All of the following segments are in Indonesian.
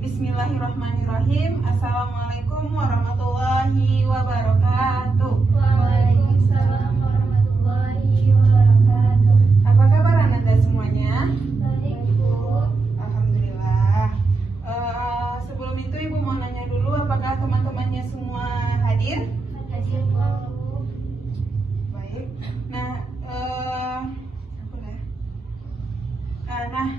Bismillahirrahmanirrahim. Assalamualaikum warahmatullahi wabarakatuh. Waalaikumsalam warahmatullahi wabarakatuh. Apa kabar Anda semuanya? Baik, Bu. Alhamdulillah. Sebelum itu Ibu mau nanya dulu, apakah teman-temannya semua hadir? Hadir, Bu. Baik.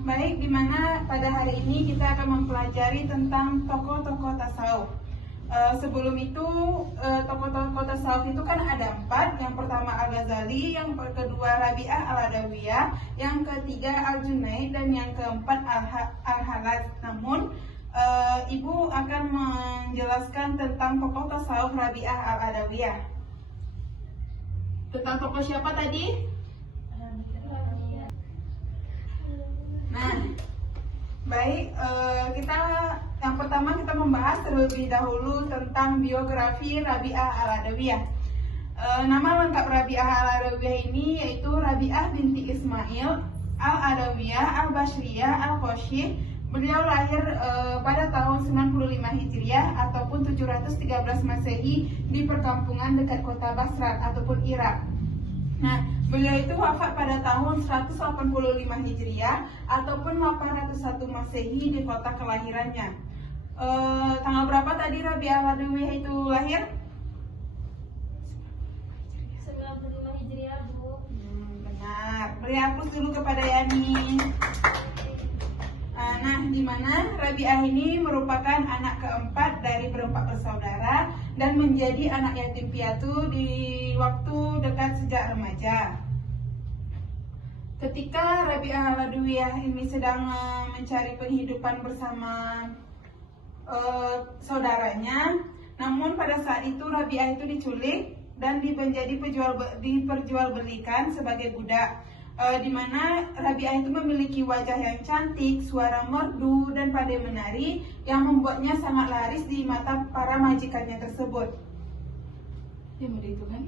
Baik, dimana pada hari ini kita akan mempelajari tentang tokoh-tokoh tasawuf. Sebelum itu, tokoh-tokoh tasawuf itu kan ada 4. Yang pertama Al-Ghazali, yang kedua Rabi'ah Al-Adawiyah, yang ketiga Al-Junaid, dan yang keempat Al-Halaz. Namun, Ibu akan menjelaskan tentang tokoh tasawuf Rabi'ah Al-Adawiyah. Tentang tokoh siapa tadi? Nah, baik, yang pertama kita membahas terlebih dahulu tentang biografi Rabi'ah Al-Adawiyah. Nama lengkap Rabi'ah Al-Adawiyah ini yaitu Rabi'ah binti Ismail Al-Adawiyah Al-Bashriyah Al-Qoshi. Beliau lahir pada tahun 95 Hijriah ataupun 713 Masehi di perkampungan dekat kota Basra ataupun Irak. Nah, beliau itu wafat pada tahun 185 Hijriah ataupun 801 Masehi di kota kelahirannya. Tanggal berapa tadi Rabi'ah Al-Adawiyah itu lahir? 95 Hijriah, Bu. Benar. Beri aplaus dulu kepada Yani. Nah, di mana Rabi'ah ini merupakan anak keempat dari berempat bersaudara dan menjadi anak yatim piatu di waktu dekat sejak remaja. Ketika Rabi'ah Al-Adawiyah ini sedang mencari penghidupan bersama saudaranya, namun pada saat itu Rabi'ah itu diculik dan diperjualbelikan sebagai budak. Di mana Rabi'ah itu memiliki wajah yang cantik, suara merdu, dan pandai menari yang membuatnya sangat laris di mata para majikannya tersebut. Itu kan?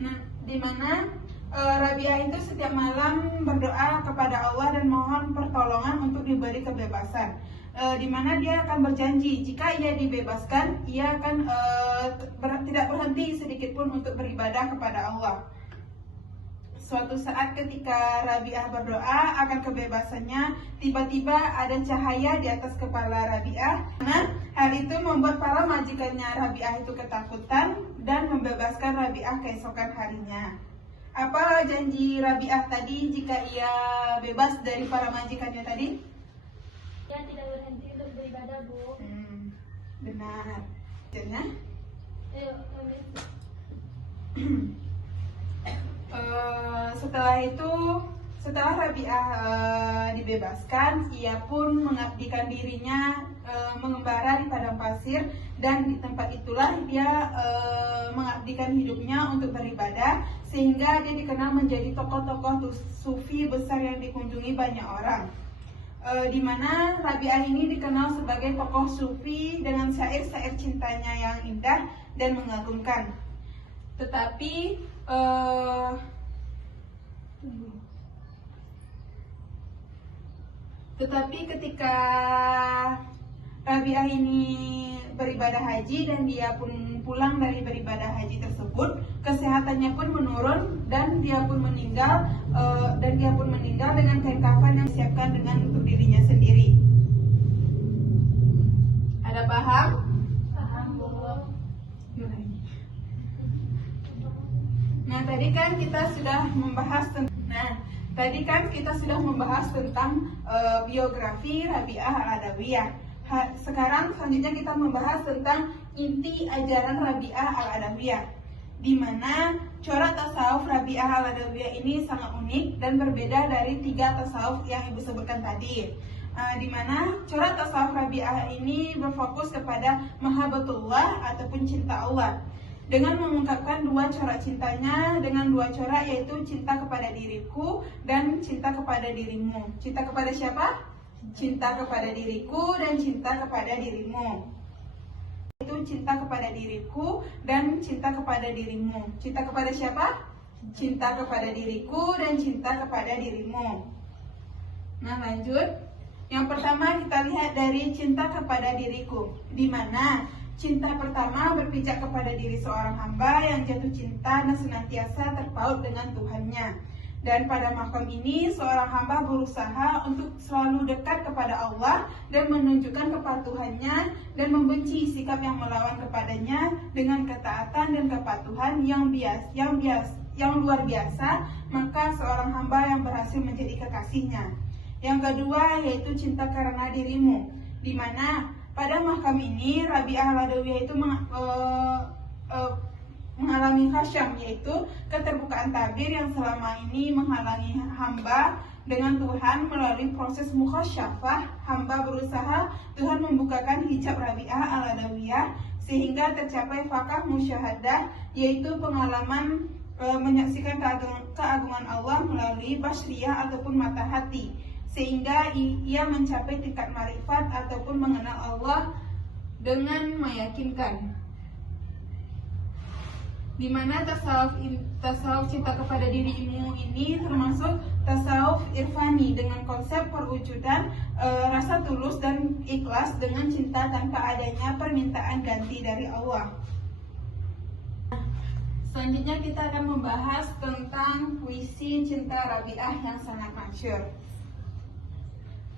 Nah, di mana Rabi'ah itu setiap malam berdoa kepada Allah dan mohon pertolongan untuk diberi kebebasan. Di mana dia akan berjanji jika ia dibebaskan, ia akan tidak berhenti sedikit pun untuk beribadah kepada Allah. Suatu saat ketika Rabi'ah berdoa akan kebebasannya, tiba-tiba ada cahaya di atas kepala Rabi'ah. Nah, hal itu membuat para majikannya Rabi'ah itu ketakutan dan membebaskan Rabi'ah keesokan harinya. Apa janji Rabi'ah tadi jika ia bebas dari para majikannya tadi? Ya, tidak berhenti untuk beribadah, Bu. Benar. Akhirnya? Setelah Rabi'ah dibebaskan, ia pun mengabdikan dirinya mengembara di padang pasir, dan di tempat itulah dia mengabdikan hidupnya untuk beribadah, sehingga dia dikenal menjadi tokoh-tokoh sufi besar yang dikunjungi banyak orang. Di mana Rabi'ah ini dikenal sebagai tokoh sufi dengan syair-syair cintanya yang indah dan mengagumkan. Tetapi ketika Rabi'ah ini beribadah haji dan dia pun pulang dari beribadah haji tersebut, kesehatannya pun menurun dan dia pun meninggal dengan kain kafan yang disiapkan untuk dirinya sendiri. Ada paham? Paham, Bu. Nah, tadi kan kita sudah membahas tentang biografi Rabi'ah Al-Adawiyah. Sekarang selanjutnya kita membahas tentang inti ajaran Rabi'ah Al-Adawiyah, di mana corak tasawuf Rabi'ah Al-Adawiyah ini sangat unik dan berbeda dari 3 tasawuf yang Ibu sebutkan tadi. Di mana corak tasawuf Rabi'ah ini berfokus kepada mahabbatullah ataupun cinta Allah, dengan mengungkapkan 2 corak cintanya dengan 2 corak, yaitu cinta kepada diriku dan cinta kepada dirimu. Cinta kepada siapa? Cinta kepada diriku dan cinta kepada dirimu. Itu cinta kepada diriku dan cinta kepada dirimu. Cinta kepada siapa? Cinta kepada diriku dan cinta kepada dirimu. Nah, lanjut. Yang pertama kita lihat dari cinta kepada diriku, di mana cinta pertama berpijak kepada diri seorang hamba yang jatuh cinta dan senantiasa terpaut dengan Tuhannya. Dan pada makam ini seorang hamba berusaha untuk selalu dekat kepada Allah dan menunjukkan kepatuhannya dan membenci sikap yang melawan kepadanya dengan ketaatan dan kepatuhan yang luar biasa, maka seorang hamba yang berhasil menjadi kekasihnya. Yang kedua yaitu cinta karena dirimu, di mana pada makam ini Rabi'ah Al-Adawiyah itu mengalami khasyam, yaitu keterbukaan tabir yang selama ini menghalangi hamba dengan Tuhan. Melalui proses mukhasyafah, hamba berusaha Tuhan membukakan hijab Rabi'ah Al-Adawiyah sehingga tercapai fakah musyahadah, yaitu pengalaman menyaksikan keagungan Allah melalui basriyah ataupun mata hati, sehingga ia mencapai tingkat marifat ataupun mengenal Allah dengan meyakinkan. Di mana tasawuf cinta kepada dirimu ini termasuk tasawuf irfani dengan konsep perwujudan rasa tulus dan ikhlas dengan cinta tanpa adanya permintaan ganti dari Allah. Selanjutnya kita akan membahas tentang puisi cinta Rabi'ah yang sangat masyhur,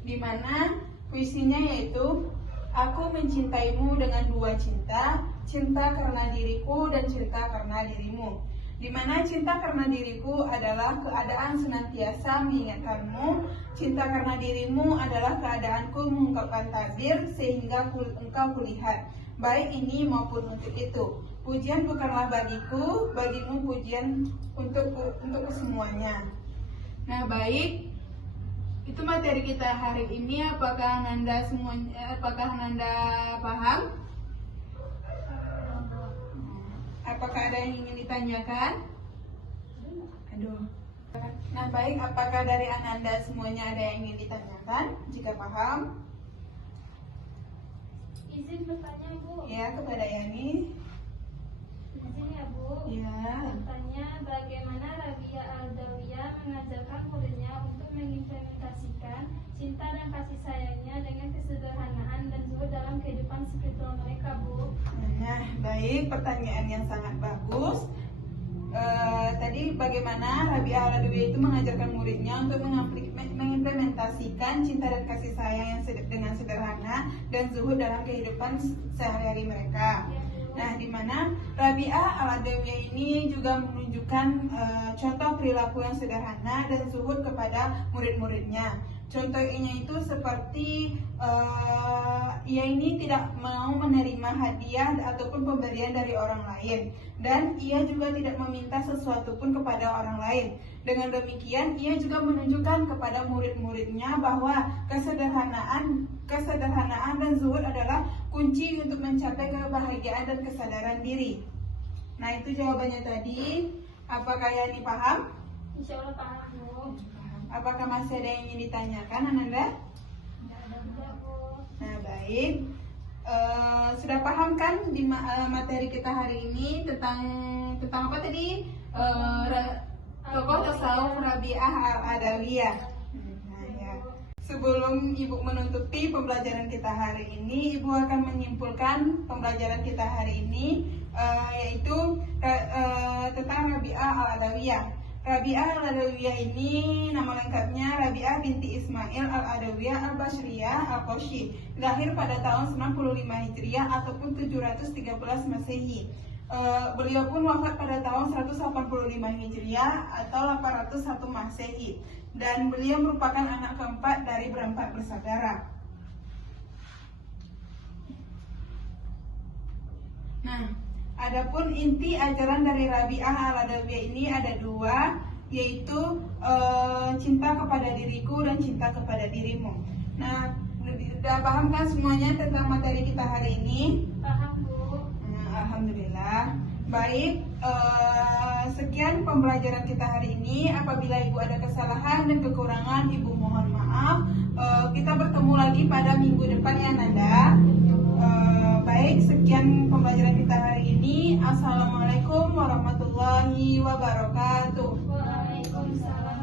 di mana puisinya yaitu aku mencintaimu dengan dua cinta, cinta karena diriku dan cinta karena dirimu. Di mana cinta karena diriku adalah keadaan senantiasa mengingatkanmu, cinta karena dirimu adalah keadaanku mengungkapkan tabir sehingga engkau kulihat, baik ini maupun untuk itu. Pujian bukanlah bagiku, bagimu pujian untuk semuanya. Nah, baik, itu materi kita hari ini. Apakah Nanda paham? Apakah ada yang ingin ditanyakan? Aduh. Nah, baik, apakah dari Ananda semuanya ada yang ingin ditanyakan? Jika paham, Izin bertanya, Bu. ya, kepada Yani. Izin ya, Bu. Ya. Bertanya, bagaimana Rabi'ah Al-Adawiyah mengajarkan muridnya untuk mengimplementasikan cinta dan kasih sayangnya dengan kesederhanaan dan zuhud dalam kehidupan spiritual mereka, Bu. Nah, baik, pertanyaan yang sangat bagus. Tadi bagaimana Rabi'ah Al-Adawiyah itu mengajarkan muridnya untuk mengimplementasikan cinta dan kasih sayang yang dengan sederhana dan zuhud dalam kehidupan sehari-hari mereka. Nah, di mana Rabi'ah Al-Adawiyah ini juga menunjukkan contoh perilaku yang sederhana dan zuhud kepada murid-muridnya. Contohnya itu seperti ia ini tidak mau menerima hadiah ataupun pemberian dari orang lain, dan ia juga tidak meminta sesuatu pun kepada orang lain. Dengan demikian, ia juga menunjukkan kepada murid-muridnya bahwa kesederhanaan dan zuhud adalah kunci untuk mencapai kebahagiaan dan kesadaran diri. Nah, itu jawabannya tadi. Apakah Yani paham? Insya Allah paham, Bu. Apakah masih ada yang ingin ditanyakan, Ananda? Tidak ada juga, Bu. Nah, baik. Sudah paham kan di materi kita hari ini tentang apa tadi? Tokoh tasawuf Rabi'ah Al-Adawiyah. Nah, ya. Sebelum Ibu menutupi pembelajaran kita hari ini, Ibu akan menyimpulkan pembelajaran kita hari ini, yaitu tentang Rabi'ah Al-Adawiyah. Rabi'ah Al-Adawiyah ini nama lengkapnya Rabi'ah binti Ismail Al-Adawiyah Al-Basriyah Al-Qosy, lahir pada tahun 95 Hijriah ataupun 713 Masehi. Beliau pun wafat pada tahun 185 Hijriah atau 801 Masehi, dan beliau merupakan anak keempat dari berempat bersaudara. Nah, adapun inti ajaran dari Rabi'ah Al-Adawiyah ini ada dua, yaitu cinta kepada diriku dan cinta kepada dirimu. Nah, sudah paham kan semuanya tentang materi kita hari ini? Paham, Bu. Alhamdulillah. Baik, sekian pembelajaran kita hari ini. Apabila Ibu ada kesalahan dan kekurangan, Ibu mohon maaf. Kita bertemu lagi pada minggu depan ya, Nanda. Baik, sekian pembelajaran kita hari ini. Assalamualaikum warahmatullahi wabarakatuh. Waalaikumsalam.